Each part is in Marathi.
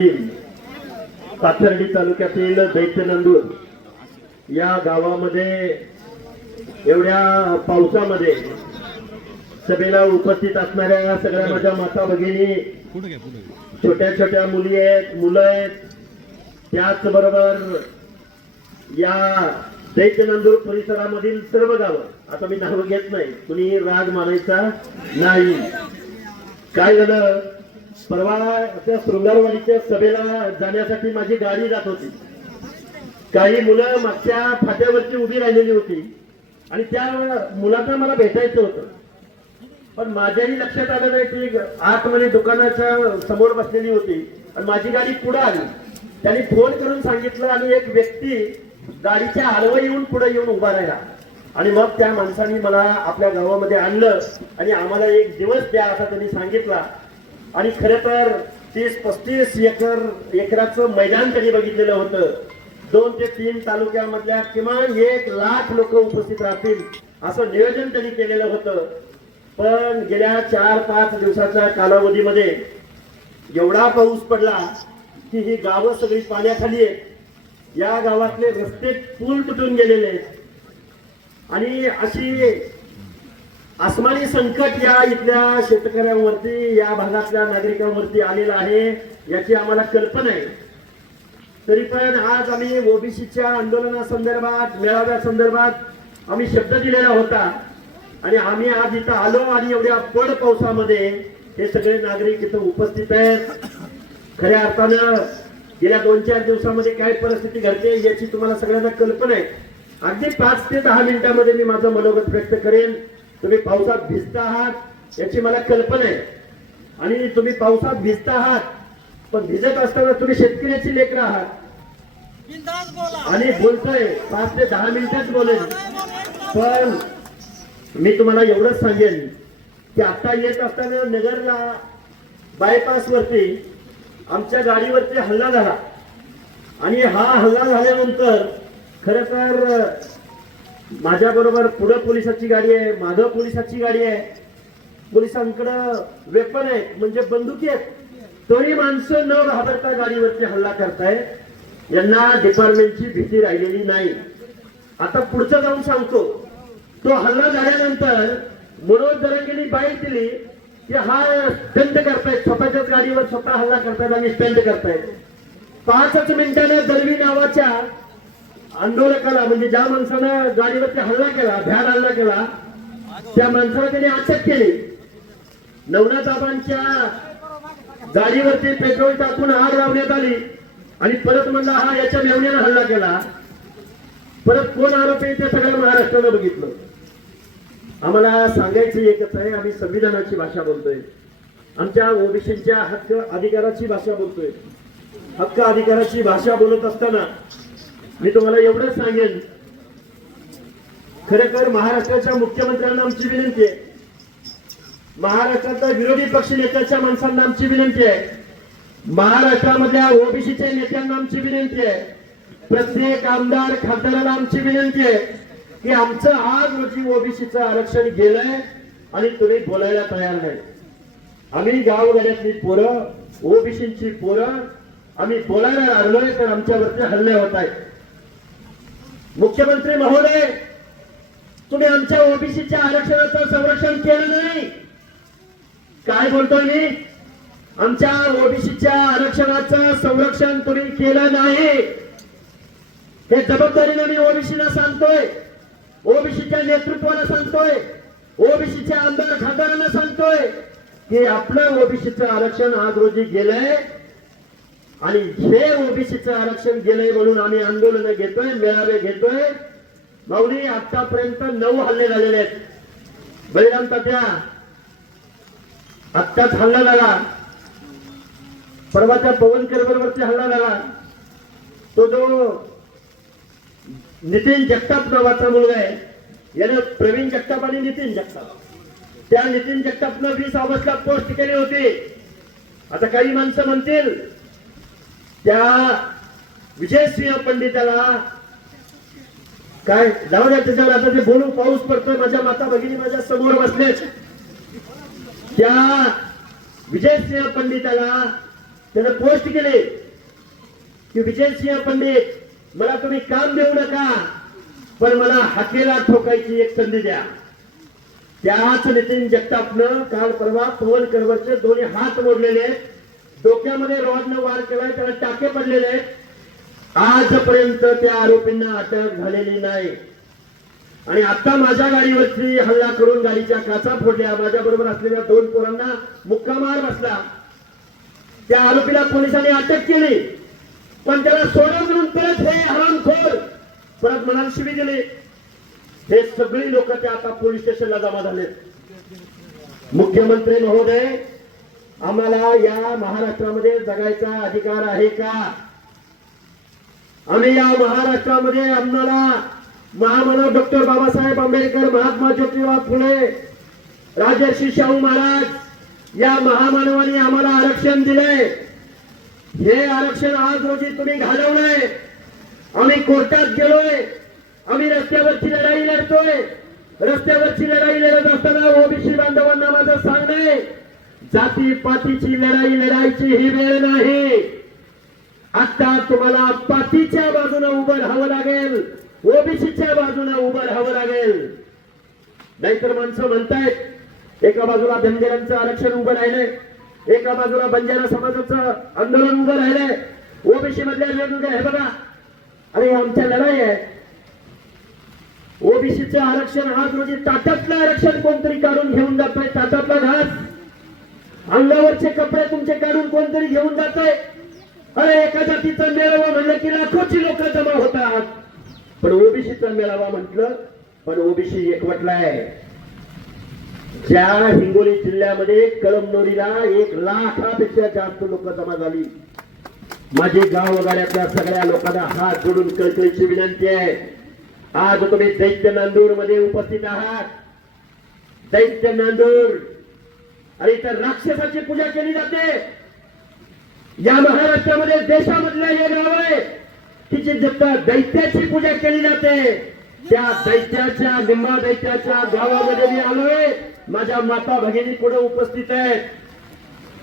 पाथर्डी तालुक्यातील दैत्यनंदूर या गावामध्ये एवढ्या पावसामध्ये सभेला उपस्थित असणाऱ्या सगळ्या माझ्या माता भगिनी, छोट्या छोट्या मुली आहेत, मुलं आहेत, त्याचबरोबर या दैत्यनंदूर परिसरामधील सर्व गावं, आता मी नाव घेत नाही, कुणी राग मानायचा नाही. काय झालं, परवा त्या शृंगारवाडीच्या सभेला जाण्यासाठी माझी गाडी जात होती. काही मुलं मागच्या फाट्यावरती उभी राहिलेली होती आणि त्या मुलांना मला भेटायचं होतं, पण माझ्याही लक्षात आलं नाही की आतमध्ये दुकानाच्या समोर बसलेली होती आणि माझी गाडी पुढे आली. त्यांनी फोन करून सांगितलं आणि एक व्यक्ती गाडीच्या आडवं येऊन पुढे येऊन उभा राहिला आणि मग त्या माणसाने मला आपल्या गावामध्ये आणलं आणि आम्हाला एक दिवस द्या असं त्यांनी सांगितला. आणि खरं तर 30-35 एकराचं मैदान त्यांनी बघितलेलं होतं. 2 ते 3 तालुक्यामधल्या किमान 1 लाख लोक उपस्थित राहतील असं नियोजन त्यांनी केलेलं होतं. पण गेल्या 4-5 दिवसाच्या कालावधीमध्ये एवढा पाऊस पडला की ही गावं सगळी पाण्याखाली आहेत. या गावातले रस्ते पूल तुटून गेलेले आहेत आणि अशी आसमानी संकट या इथल्या शेतकऱ्यांवरती, या भागातल्या नागरिकांवरती आलेलं आहे याची आम्हाला कल्पना आहे. तरी पण आज आम्ही ओबीसीच्या आंदोलनासंदर्भात, मेळाव्यासंदर्भात आम्ही शब्द दिलेला होता आणि आम्ही आज इथं आलो आणि एवढ्या पड पावसामध्ये हे सगळे नागरिक इथं उपस्थित आहेत. खऱ्या अर्थानं गेल्या 2-4 दिवसामध्ये काय परिस्थिती घडते याची तुम्हाला सगळ्यांना कल्पना आहे. अगदी 5 ते 10 मिनिटांमध्ये मी माझं मनोगत व्यक्त करेन. तुम्ही पावसात भिजता आहात याची मला कल्पना आहे आणि तुम्ही पावसात भिजता आहात, पण भिजत असताना तुम्ही शेतकऱ्याची लेकरं आहात आणि बोलतोय 5 ते 10 मिनिटच बोलेन. पण मी तुम्हाला एवढंच सांगेन की आता येत असताना नगरला बायपास वरती आमच्या गाडीवरती हल्ला झाला आणि हा हल्ला झाल्यानंतर खरं तर माझ्या बरोबर पुढे पोलिसाची गाडी आहे, मागे पोलिसाची गाडी आहे, पोलिसांकडे वेपन आहे म्हणजे बंदुकी आहेत, तरी माणसं न घाबरता गाडीवरती हल्ला करतायत. यांना डिपार्टमेंटची भीती राहिलेली नाही. आता पुढचं जाऊन सांगतो, तो हल्ला झाल्यानंतर मनोज जरांगेंनी बाईट दिली की हा स्टंट करतायत, स्वतःच्याच गाडीवर स्वतः हल्ला करतायत आणि स्टंट करतायत. 5च मिनिटाने दलवी नावाच्या आंदोलकाला, म्हणजे ज्या माणसानं गाडीवरती हल्ला केला, भ्याड हल्ला केला, त्या माणसाला त्यांनी अटक केली. नवनाथ आबांच्या गाडीवरती पेट्रोल टाकून आग लावण्यात आली आणि परत म्हणला हा याच्या मेवण्यानं हल्ला केला. परत कोण आरोपी ते सगळं महाराष्ट्रानं बघितलं. आम्हाला सांगायचं एकच आहे, आम्ही संविधानाची भाषा बोलतोय, आमच्या ओबीसीच्या हक्क अधिकाराची भाषा बोलतोय. हक्क अधिकाराची भाषा बोलत असताना मी तुम्हाला एवढंच सांगेन, खरं तर महाराष्ट्राच्या मुख्यमंत्र्यांना आमची विनंती आहे, महाराष्ट्राच्या विरोधी पक्ष नेत्याच्या माणसांना आमची विनंती आहे, महाराष्ट्रामधल्या ओबीसीच्या नेत्यांना आमची विनंती आहे, प्रत्येक आमदार खासदाराला आमची विनंती आहे की आमचं आज रोजी ओबीसीचं आरक्षण गेलंय आणि तुम्ही बोलायला तयार नाही. आम्ही गावगाड्यातली पोरं, ओबीसीची पोरं, आम्ही बोलायला लागलोय तर आमच्यावरती हल्ले होत आहेत. मुख्यमंत्री महोदय, तुम्ही आमच्या ओबीसीच्या आरक्षणाचं संरक्षण केलं नाही. काय बोलतोय मी? आमच्या ओबीसीच्या आरक्षणाचं संरक्षण तुम्ही केलं नाही. हे जबाबदारीने मी ओबीसीला सांगतोय, ओबीसीच्या नेतृत्वाला सांगतोय, ओबीसीच्या आमदार खासदारांना सांगतोय की आपलं ओबीसीचं आरक्षण आज रोजी गेलंय आणि हे ओबीसीचं आरक्षण गेलंय म्हणून आम्ही आंदोलन घेतोय, मेळावे घेतोय. माऊली, आतापर्यंत 9 हल्ले झालेले आहेत. बळीराम तात्या, आत्ताच हल्ला झाला, परवाच्या पवनकर बरोबरती हल्ला झाला. तो जो नितीन जगताप नावाचा मुलगा आहे, यानं प्रवीण जगताप आणि नितीन जगताप, त्या नितीन जगतापनं 20 ऑगस्टला पोस्ट केली होती. आता काही माणसं म्हणतील त्या विजयसिंह पंडिताला काय जाऊ द्या, त्याच्यावर आता ते बोलू, पाऊस पडतोय, माझ्या माता भगिनी माझ्या समोर बसलेत. त्या विजयसिंह पंडिताला त्यानं पोस्ट केले की विजयसिंह पंडित मला तुम्ही काम देऊ नका, पण मला हाकेला ठोकायची एक संधी द्या. त्याच नितीन जगतापनं काल परवा पवन करवरचे दोन्ही हात मोडलेले आहेत, डोक्यामध्ये रॉडनं वार केलाय, त्याला टाके पडलेले आहेत. आजपर्यंत त्या आरोपींना अटक झालेली नाही. आणि आता माझ्या गाडीवरती हल्ला करून गाडीच्या काचा फोडल्या, माझ्या बरोबर असलेल्या 2 पोरांना मुक्का मार बसला. त्या आरोपीला पोलिसांनी अटक केली, पण त्याला सोडा म्हणून परत हे हरामखोर परत मनाला शिवी दिली. हे सगळी लोक त्या आता पोलीस स्टेशनला जमा झालेत. मुख्यमंत्री महोदय, आम्हाला या महाराष्ट्रामध्ये जगायचा अधिकार आहे का? आम्ही या महाराष्ट्रामध्ये आम्हाला महामानव डॉक्टर बाबासाहेब आंबेडकर, महात्मा ज्योतिबा फुले, राजर्षी शाहू महाराज या महामानवांनी आम्हाला आरक्षण दिलंय. हे आरक्षण आज रोजी तुम्ही घालवलंय. आम्ही कोर्टात गेलोय, आम्ही रस्त्यावरची लढाई लढतोय. रस्त्यावरची लढाई लढत असताना ओबीसी बांधवांना माझं सांगणं, जाती पातीची लढाई लढायची ही वेळ नाही. आता तुम्हाला पातीच्या बाजूने उभं राहावं लागेल, ओबीसीच्या बाजूने उभं राहावं लागेल. नाहीतर माणसं म्हणतायत एका बाजूला धनगरांचं आरक्षण उभं राहिलंय, एका बाजूला बंजारा समाजाचं आंदोलन उभं राहिलंय, ओबीसी मधल्या वेगवेगळ्या हे बघा. अरे आमच्या लढाई आहे. ओबीसीचं आरक्षण आज रोजी ताटातलं आरक्षण कोणतरी काढून घेऊन जातोय. ताटातला घास, अंगावरचे कपडे तुमचे काढून कोणतरी घेऊन जातोय. अरे एका जातीचा मेळावा म्हणलं की लाखोची लोक जमा होतात, पण ओबीसीचा मेळावा म्हटलं पण ओबीसी एकवटलाय. ज्या हिंगोली जिल्ह्यामध्ये कळमनुरीला 1 लाखापेक्षा जास्त लोक जमा झाली. माझी गावगाड्यातल्या सगळ्या लोकांना हात जोडून कळकळीची विनंती आहे. आज तुम्ही दैत्य नांदूर मध्ये उपस्थित आहात. दैत्य नांदूर, आणि इथं राक्षसाची पूजा केली जाते. या महाराष्ट्रामध्ये देशामधलं हे गाव आहे तिची जिथं दैत्याची पूजा केली जाते. त्या दैत्याच्या, निंबा दैत्याच्या गावामध्ये मी आलोय. माझ्या माता भगिनी पुढे उपस्थित आहेत.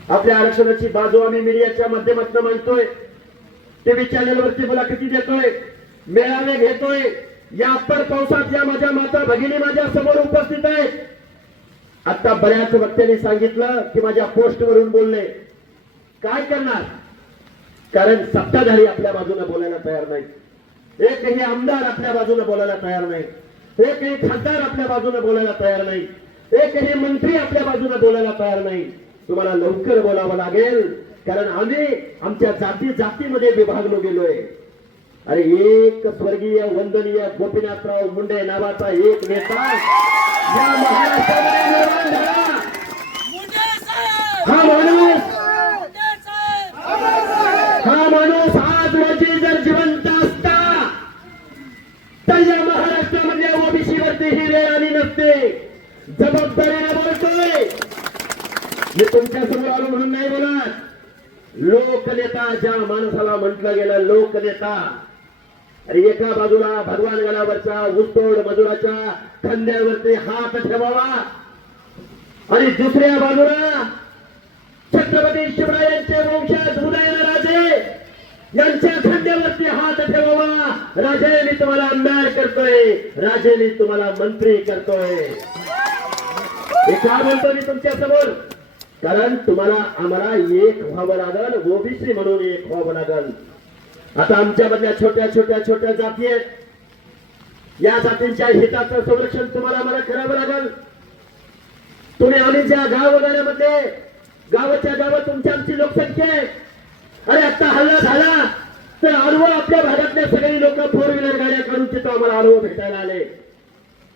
आपल्या आरक्षणाची बाजू आम्ही मीडियाच्या माध्यमातून मांडतोय, टीव्ही चॅनलवरती मुलाखती देतोय, मेळावे घेतोय. या अप्पर पावसात या माझ्या माता भगिनी माझ्या समोर उपस्थित आहेत. आता बऱ्याच वक्त्यांनी सांगितलं की माझ्या पोस्टवरून बोलले. काय करणार? कारण सत्ताधारी आपल्या बाजूने बोलायला तयार नाही. एकही आमदार आपल्या बाजूने बोलायला तयार नाही. एकही खासदार आपल्या बाजूने बोलायला तयार नाही. एकही मंत्री आपल्या बाजूने बोलायला तयार नाही. तुम्हाला लवकर बोलावं लागेल, कारण आम्ही आमच्या जातीमध्ये विभागलो गेलोय. अरे एक स्वर्गीय वंदनीय गोपीनाथराव मुंडे नावाचा एक नेता या महाराष्ट्रामध्ये निर्माण झाला. हा माणूस आज रोजी जर जिवंत असता तर या महाराष्ट्रामधल्या ओबीसी वरती ही वेळ आली नसते. जबाबदारीने बोलतोय मी, तुमच्या समोर आलो म्हणून नाही बोलत. लोकनेता ज्या माणसाला म्हटलं गेलं लोकनेता, अरे एका बाजूला भगवान गडावरच्या ऊसतोड मजुराच्या खांद्यावरती हात ठेवावा आणि दुसऱ्या बाजूला छत्रपती शिवरायांचे वंशज उदयनराजे यांच्या खांद्यावरती हात ठेवावा. राजे मी तुम्हाला आमदार करतोय, राजे मी तुम्हाला मंत्री करतोय. हे का बोलतो मी तुमच्या समोर? कारण तुम्हाला आम्हाला एक व्हावं लागल, ओबीसी म्हणून एक व्हावं लागल. आता आमच्यामधल्या छोट्या छोट्या छोट्या जाती आहेत. या जातींच्या हिताचं संरक्षण तुम्हाला आम्हाला करावं लागल. तुम्ही आम्ही ज्या गावगाड्यामध्ये गावाच्या गावात तुमची आमची लोकसंख्या आहे. अरे आता हल्ला झाला तर आडवं आपल्या भागातले सगळे लोक 4 व्हीलर गाड्या काढून तिथं आम्हाला आडवं भेटायला आले.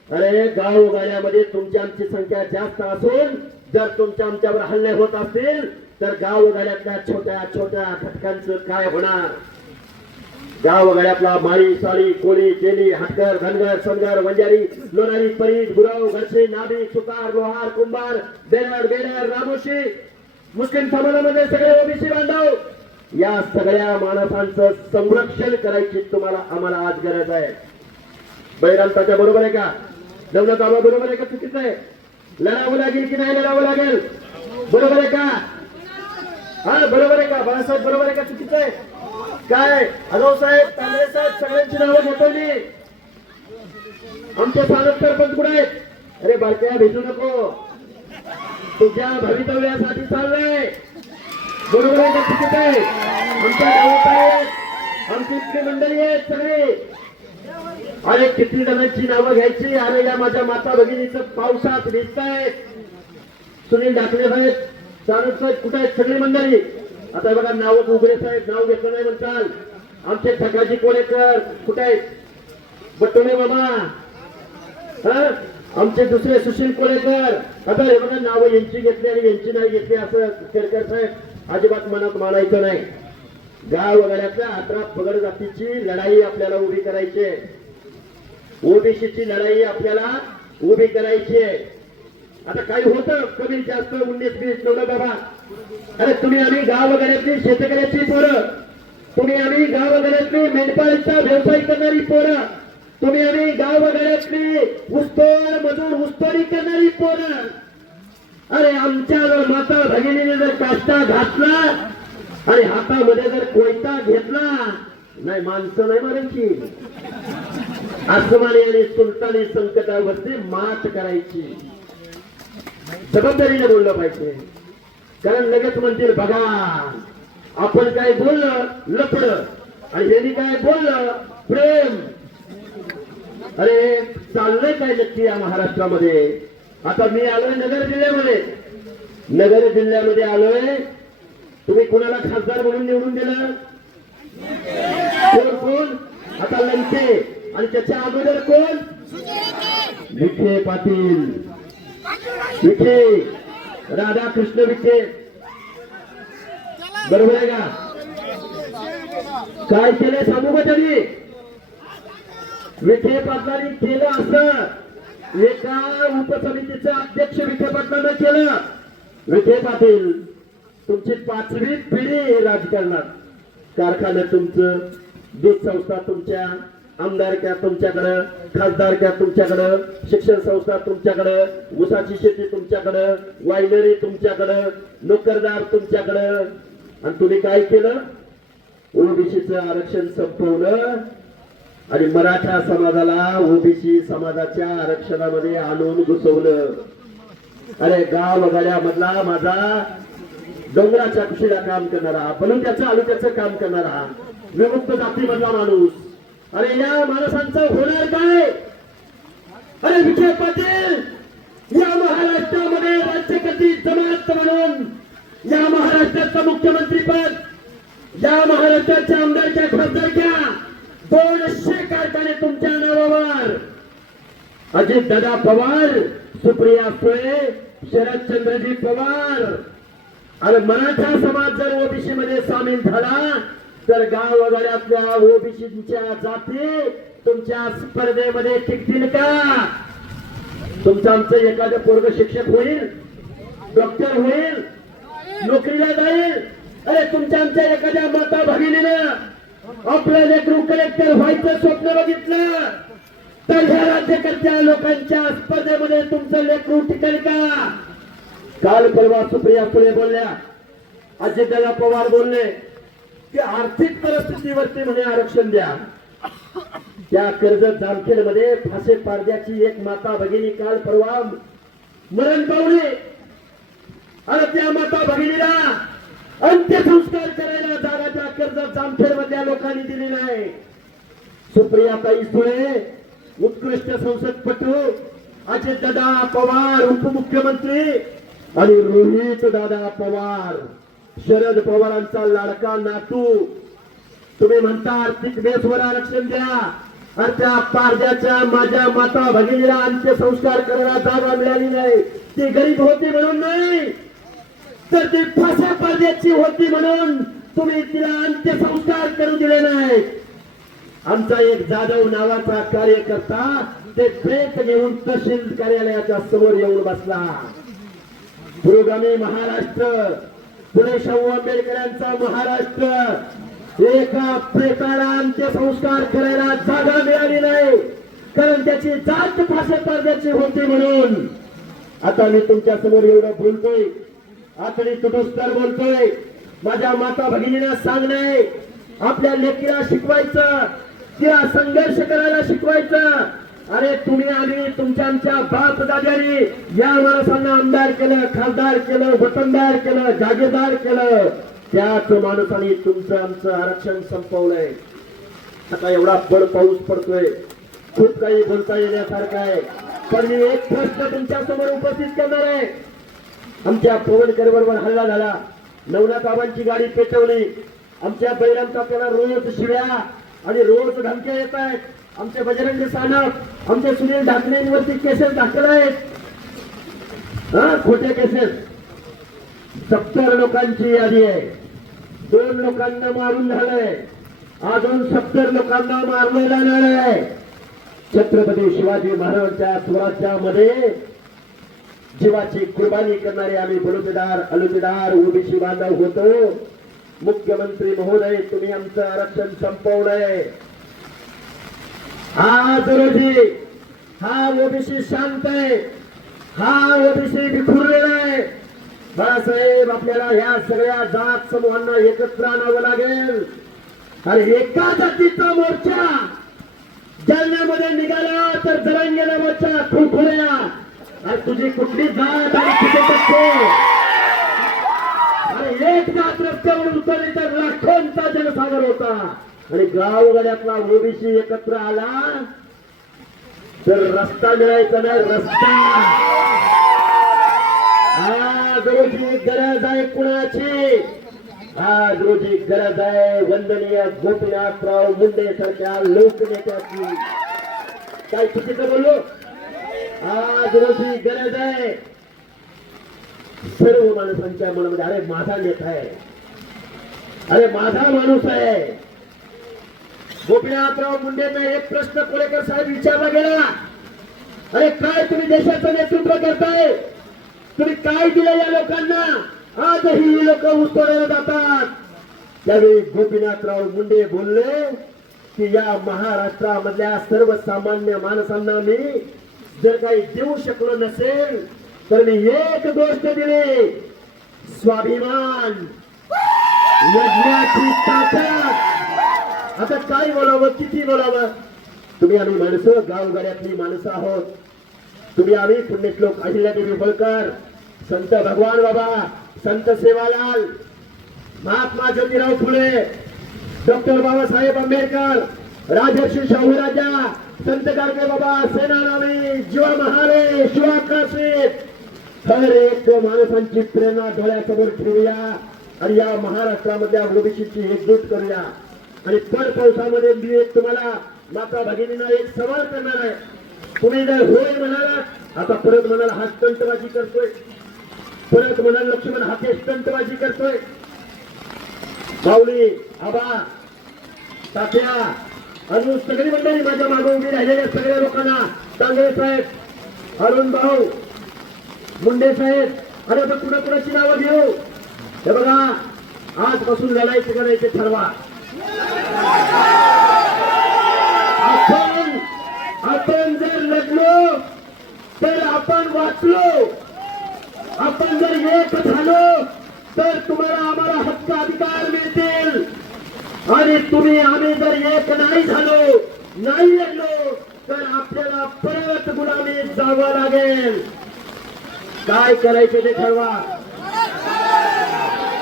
अरे गावगाड्यामध्ये तुमची आमची संख्या जास्त असून जर तुमच्या आमच्यावर हल्ले होत असतील तर गावगाड्यातल्या छोट्या छोट्या घटकांचं काय होणार? गावगाड्यातला माळी, साळी, कोळी, केली, हाटकर, धनगर, समगर, वंजारी, लोणारी, परीट, गुराव, घरशी, नाभी, सुतार, लोहार, कुंभार, बेडर, रामोशी, मुस्लिम समाजामध्ये सगळे ओबीसी बांधव, या सगळ्या माणसांचं संरक्षण करायची तुम्हाला आम्हाला आज गरज आहे. बैरांताच्या बरोबर आहे का? नवनाथ आबा बरोबर आहे का? चुकीचं आहे? लढावं लागेल की नाही लढावं लागेल? बरोबर आहे का? हा बरोबर आहे का बाळासाहेब? बरोबर आहे का चुकीचं आहे? काय आगाऊ साहेब, तांबरे साहेब सगळ्यांची नावं घेतो मी. आमचे स्थानिक सरपंच कुठे आहेत? अरे बारक्या भेटू नको, तुझ्या भवितव्यासाठी चाललंय. बरोबर आहे का चुकीचं आहे? आमच्या गावात आहेत, आमची इतकी मंडळी आहेत सगळे. अरे किती जणांची नावं घ्यायची? अरे या माझ्या माता भगिनीचं पावसात भिजतायत. सुनील ढाकणे साहेब, चाणक साहेब कुठे आहेत? सगळी मंडळी. आता बघा नाव उघडे साहेब नाव घेतलं नाही म्हणताल. आमचे ठकाजी कोळेकर कुठे आहेत? बटोले मामा, आमचे दुसरे सुशील कोळेकर. आता हे बघा नावं यांची घेतली आणि यांची नाही घेतली असं केळकर साहेब अजिबात मनात मानायचं नाही. गाव वगैरेच्या 18 पगड जातीची लढाई आपल्याला उभी करायची आहे. ओबीसीची लढाई आपल्याला उभी करायची आहे. आता काही होतं कमी जास्त 19-20 तेवढं बाबा. अरे तुम्ही आम्ही गाव वगैरेतली शेतकऱ्याची पोरं, तुम्ही आम्ही गाव वगैरेतली मेंढपाळीचा व्यवसाय करणारी पोरं, तुम्ही आम्ही गाव वगैरेतली ऊसतोड मजूर ऊसतोडी करणारी पोरं. अरे आमच्या जर माता भगिनीने जर काष्टा घातला आणि हातामध्ये जर कोयता घेतला नाही, माणसं नाही मारायची, आसमानी आणि सुलतानी संकटावरती मात करायची. जबाबदारीने बोललं पाहिजे. कारण लगेच म्हणतील बघा आपण काय बोललं लपडं आणि यांनी काय बोललं प्रेम. अरे चाललंय काय नक्की या महाराष्ट्रामध्ये? आता मी आलोय नगर जिल्ह्यामध्ये, नगर जिल्ह्यामध्ये आलोय. तुम्ही कुणाला खासदार म्हणून निवडून दिलं? कोण कोण? आता लंके आणि त्याच्या अगोदर कोण? विखे पाटील, विखे राधाकृष्ण विखे. बरोबर आहे का? काय केले सांगू का त्यांनी? विखे पाटलांनी केलं असं एका उपसमितीचं अध्यक्ष विखे पाटलांना केलं. विखे पाटील तुमची 5वी पिढी राजकारणात. कारखाना तुमचं, दूध संस्था तुमच्या, आमदारक्या तुमच्याकडं, खासदारक्या तुमच्याकडं, शिक्षण संस्था तुमच्याकडं, ऊसाची शेती तुमच्याकडं, वायनरी तुमच्याकडं, नोकरदार तुमच्याकडं. आणि तुम्ही काय केलं? ओबीसीचं आरक्षण संपवलं आणि मराठा समाजाला ओबीसी समाजाच्या आरक्षणामध्ये आणून घुसवलं. अरे गाव वगैरेमधला माझा डोंगराच्या कुशीला काम करणारा, बलुत्याचं आलुत्याचं काम करणारा विमुक्त जातीमधला माणूस. अरे या माणसांचं होणार काय? अरे विखे पाटील या महाराष्ट्रामध्ये राज्यकर्ती जमात म्हणून या महाराष्ट्राचं मुख्यमंत्री पद, या महाराष्ट्राच्या आमदारच्या खासदारच्या 200 कारखाने तुमच्या नावावर. अजितदादा पवार, सुप्रिया सुळे, शरदचंद्रजी पवार. आणि मराठा समाज जर ओबीसी मध्ये सामील झाला तर गाव वगैरेतल्या ओबीसीच्या जाती तुमच्या स्पर्धेमध्ये टिकतील का? तुमचं आमचं एखादं पोरग शिक्षक होईल, डॉक्टर होईल, नोकरीला जाईल. अरे तुमच्या आमच्या एखाद्या माता भगिनीनं आपलं लेकरू कलेक्टर व्हायचं स्वप्न बघितलं तर ह्या राज्यकर्त्या लोकांच्या स्पर्धेमध्ये तुमचं लेकरू टिकेल का? काल परवा सुप्रिया सुळे बोलल्या, अजितदादा पवार बोलले की आर्थिक परिस्थितीवरती म्हणे आरक्षण द्या. त्या कर्जत जामखेड मध्ये फासे पाडद्याची एक माता भगिनी काल परवा मरण पावली. आणि त्या माता भगिनीला अंत्यसंस्कार करायला जागा त्या कर्जत जामखेड मधल्या लोकांनी दिली नाही. सुप्रियाताई सुळे उत्कृष्ट संसदपटू, अजितदादा पवार उपमुख्यमंत्री आणि रोहित दादा पवार शरद पवारांचा लाडका नातू. तुम्ही म्हणता आर्थिक बेसवर आरक्षण द्या, आणि त्या पारद्याच्या माझ्या माता भगिनीला अंत्यसंस्कार करायला जागा मिळाली नाही. ती गरीब होती म्हणून नाही, तर ती फासा पारद्याची होती म्हणून तुम्ही तिला अंत्यसंस्कार करू दिले नाही. आमचा एक जाधव नावाचा कार्यकर्ता ते ब्रेक घेऊन तहसील कार्यालयाच्या समोर येऊन बसला. पुरोगामी महाराष्ट्र, फुले शाहू आंबेडकरांचा महाराष्ट्र, एका प्रेताला अंत्यसंस्कार करायला जागा मिळाली नाही कारण त्याची जात फासे पारद्याची होती म्हणून. आता मी तुमच्या समोर एवढं बोलतोय, आतडी तुटस्तर बोलतोय, माझ्या माता भगिनींना सांगणे, आपल्या लेकीला शिकवायचं, तिला संघर्ष करायला शिकवायचं. अरे तुम्ही आम्ही तुमच्या आमच्या बाप दाद्यांनी या माणसांना आमदार केलं, खासदार केलं, वतनदार केलं, जागीरदार केलं. त्याच माणसाने तुमचं आमचं आरक्षण संपवलंय. आता एवढा बळ पाऊस पडतोय, खूप काही बोलता येण्यासारखं आहे. पण मी एक प्रश्न तुमच्या समोर उपस्थित करणार आहे. आमच्या पवनकर बरोबर हल्ला झाला, नवनाथ बाबांची गाडी पेटवली, आमच्या बैरामचा त्याला रोज शिव्या आणि रोज धमक्या येत आहेत. आमचे बजरंग सानप, आमचे सुनील ढाकणेंवरती केसेस दाखल आहेत, खोटे केसेस. 70 लोकांची यादी आहे. 2 लोकांना मारून झालंय, अजून 70 लोकांना मारले जाणार आहे. छत्रपती शिवाजी महाराजांच्या स्वराज्यामध्ये जीवाची कुर्बानी करणारे आम्ही बलुतेदार अलुतेदार ओबीसी बांधव होतो. मुख्यमंत्री महोदय, तुम्ही आमचं आरक्षण संपवलंय. आज रोजी हा ओबीसी शांत आहे, हा ओबीसी विखुरलेला आहे. बाळासाहेब, आपल्याला ह्या सगळ्या जात समूहांना एकत्र आणावं लागेल. आणि एका जातीचा मोर्चा जालन्यामध्ये निघाला तर जरांगेला मोर्चा खुरखुऱ्या. आणि तुझी कुठली जात आणि किती टक्के, आणि एक जात रस्त्यावर उतरली तर लाखोंचा जनसागर होता. आणि गावगाड्यातला ओबीसी एकत्र आला तर रस्ता मिळायचा नाही, रस्ता. आज रोजी गरज आहे कुणाची? आज रोजी गरज आहे वंदनीय गोपीनाथराव मुंडे सारख्या लोकनेत्याची. काय चुकीचं बोललो? आज रोजी गरज आहे सर्व माणसांच्या मनामध्ये, अरे माझा नेता आहे, अरे माझा माणूस आहे. गोपीनाथराव मुंडेंना एक प्रश्न कोळेकर साहेब विचारला गेला, अरे काय तुम्ही देशाचं नेतृत्व करताय, तुम्ही काय दिलं या लोकांना? आजही ही लोक उत्तराला जातात. त्यावेळी गोपीनाथराव मुंडे बोलले की या महाराष्ट्रामधल्या सर्वसामान्य माणसांना मी जर काही देऊ शकलो नसेल तर मी एक गोष्ट दिली, स्वाभिमान, यज्ञाची ताकद. आता काय बोलावं, किती बोलावं? तुम्ही आम्ही माणसं, गावगाड्यातली माणसं आहोत. तुम्ही आम्ही पुण्यश्लोक अहिल्यादेवी होळकर, संत भगवान बाबा, संत सेवालाल, महात्मा ज्योतिराव फुले, डॉक्टर बाबासाहेब आंबेडकर, राजर्षी शाहू राजा, संत गाडगे बाबा, सेनानामी, जीवा महाले, शिवाकाशीत, हर एक माणसांची प्रेरणा डोळ्यासमोर ठेवूया आणि या महाराष्ट्रामधल्या ओबीसीची एकजूट करूया. आणि पर पावसामध्ये मी एक तुम्हाला माता भगिनींना एक सवाल करणार आहे. तुम्ही जर होय म्हणाला, आता परत म्हणाला हा स्टंटबाजी करतोय, परत म्हणाल लक्ष्मण हाते स्टंटबाजी करतोय. माऊली, आबा, तात्या, अजून सगळी मंडळी माझ्या मागे उभी राहिलेल्या सगळ्या लोकांना, तांगळे साहेब, अरुण भाऊ, मुंडे साहेब, अरे आता कुणा कुणाची नावं घेऊ? हे बघा, आजपासून लढायचं करायचे ठरवा. आपण जर लढलो तर आपण वाचलो, आपण जर एक झालो तर तुम्हाला आम्हाला हक्क अधिकार मिळतील. आणि तुम्ही आम्ही जर एक नाही झालो, नाही लढलो तर आपल्याला परत गुलामीत जावं लागेल. काय करायचे ते ठरवा,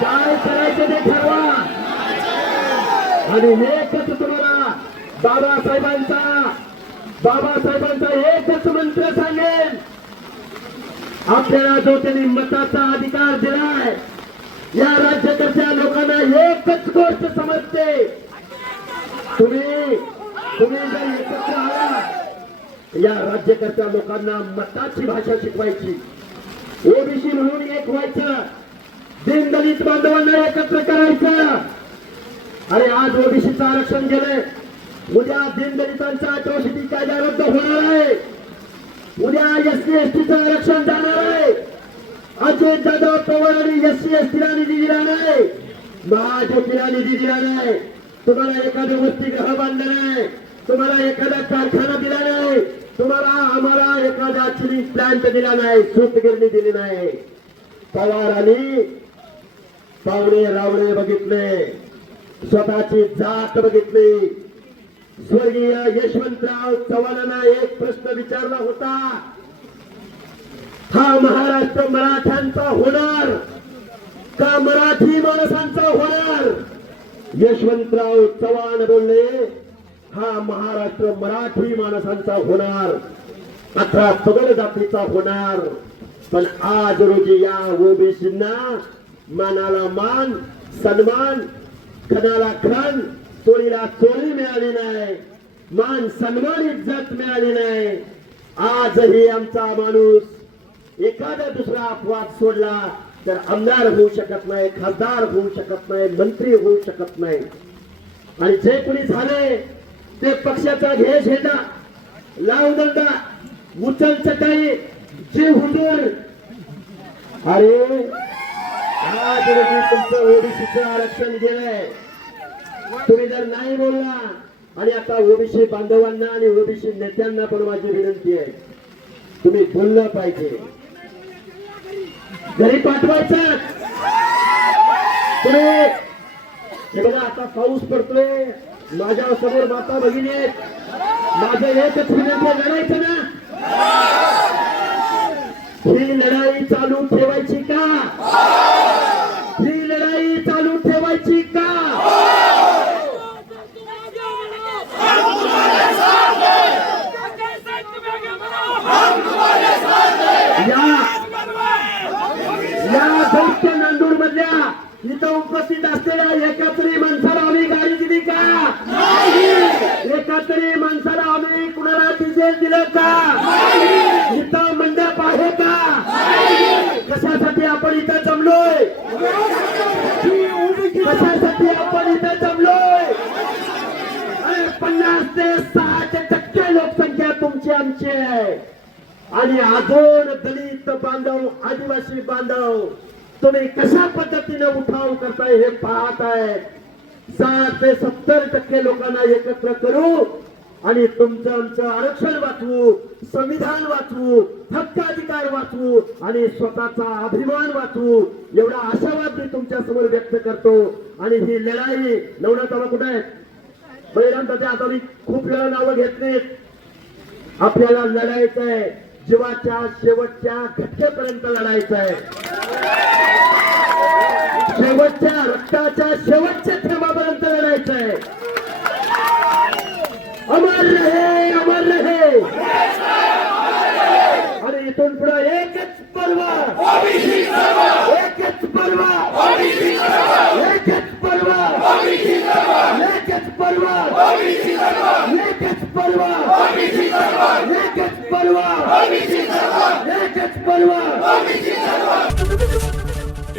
काय करायचे ते ठरवा. आणि एकच तुम्हाला बाबासाहेबांचा एकच मंत्र सांगेन, आपल्याला जो त्यांनी मताचा अधिकार दिलाय, या राज्यकर्त्या लोकांना एकच गोष्ट समजते, तुम्ही जर एकत्र आला, या राज्यकर्त्या लोकांना मताची भाषा शिकवायची, ओबीसी म्हणून एक व्हायचं, दीनदलित बांधवांना एकत्र करायचं. अरे आज ओबीसीचं आरक्षण गेलंय, उद्या दीनदलितांचा अट्रॉसिटी कायदा रद्द होणार आहे, उद्या एससी एसटीचं आरक्षण जाणार आहे. अजित दादा पवारांनी एससी एसटीला निधी दिला नाही, महाज्योतीला निधी दिला नाही, तुम्हाला एखाद्या वसतिगृह बांधलं नाही, तुम्हाला एखादा कारखाना दिला नाही, तुम्हाला आम्हाला एखादा चिलिंग प्लांट दिला नाही, सूतगिरणी दिली नाही. पवारांनी पावणे रावळे बघितले, स्वतःची जात बघितली. स्वर्गीय यशवंतराव चव्हाणांना एक प्रश्न विचारला होता, हा महाराष्ट्र मराठ्यांचा होणार का मराठी माणसांचा होणार? यशवंतराव चव्हाण बोलले, हा महाराष्ट्र मराठी माणसांचा होणार, 18 पगड जातीचा होणार. पण आज रोजी या ओबीसींना मानाला मान, सन्मान, खणाला खण, चोळीला चोळी मिळाली नाही, मान सन्मान इज्जत मिळाली नाही. आजही आमचा माणूस एखादा दुसरा अपवाद सोडला तर आमदार होऊ शकत नाही, खासदार होऊ शकत नाही, मंत्री होऊ शकत नाही. आणि जे कोणी झाले ते पक्षाचा घे झेंडा, लावदंडा, उचल चटाई, जे हुजूर. अरे आज रोजी तुमचं ओबीसीचं आरक्षण गेलंय, तुम्ही जर नाही बोलला. आणि आता ओबीसी बांधवांना आणि ओबीसी नेत्यांना पण माझी विनंती आहे, तुम्ही बोललं पाहिजे. घरी पाठवायचं तुम्ही. हे बघा आता पाऊस पडतोय, माझ्या समोर माता भगिनी आहेत, माझं एकच विनंती, लढायचं ना. ही लढाई चालू ठेवायची का? ही लढाई चालू ठेवायची का? या दैत्य नांदूर मधल्या इथं उपस्थित असलेल्या एका तरी माणसाला आम्ही गाडी दिली का? एका तरी माणसाला आम्ही कुणाला डिझेल दिलं का? इथं मंडप आहे का? कशासाठी आपण इथं जमलोय? कशासाठी आपण इथं जमलोय? 50 ते 60% लोकसंख्या तुमची आमची आहे. आणि अजून दलित बांधव, आदिवासी बांधव तुम्ही कशा पद्धतीने उठाव करताय हे पाहत आहे. 60 ते 70% लोकांना एकत्र करू आणि तुमचं आमचं आरक्षण वाचवू, संविधान वाचवू, हक्काधिकार वाचवू आणि स्वतःचा अभिमान वाचवू, एवढा आशावाद मी तुमच्या समोर व्यक्त करतो. आणि ही लढाई नवनाथ बाबा कुठे आहेत? बळीराम दादा, आता मी खूप वेळा नावं घेतलीत. आपल्याला लढायचं आहे, जीवाच्या शेवटच्या घटकेपर्यंत लढायचं आहे, शेवटच्या रक्ताच्या शेवटच्या थेंबापर्यंत लढायचं आहे. अमर रहे, अमर रहे. आणि इथून पुढे एकच पर्व, एकच पर्व, एकच पर्व, एकच पर्व, एकच पर्व, एकच पर्व, एकच पर्व.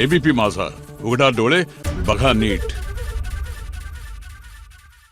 एबीपी माझा, उघडा डोळे बघा नीट.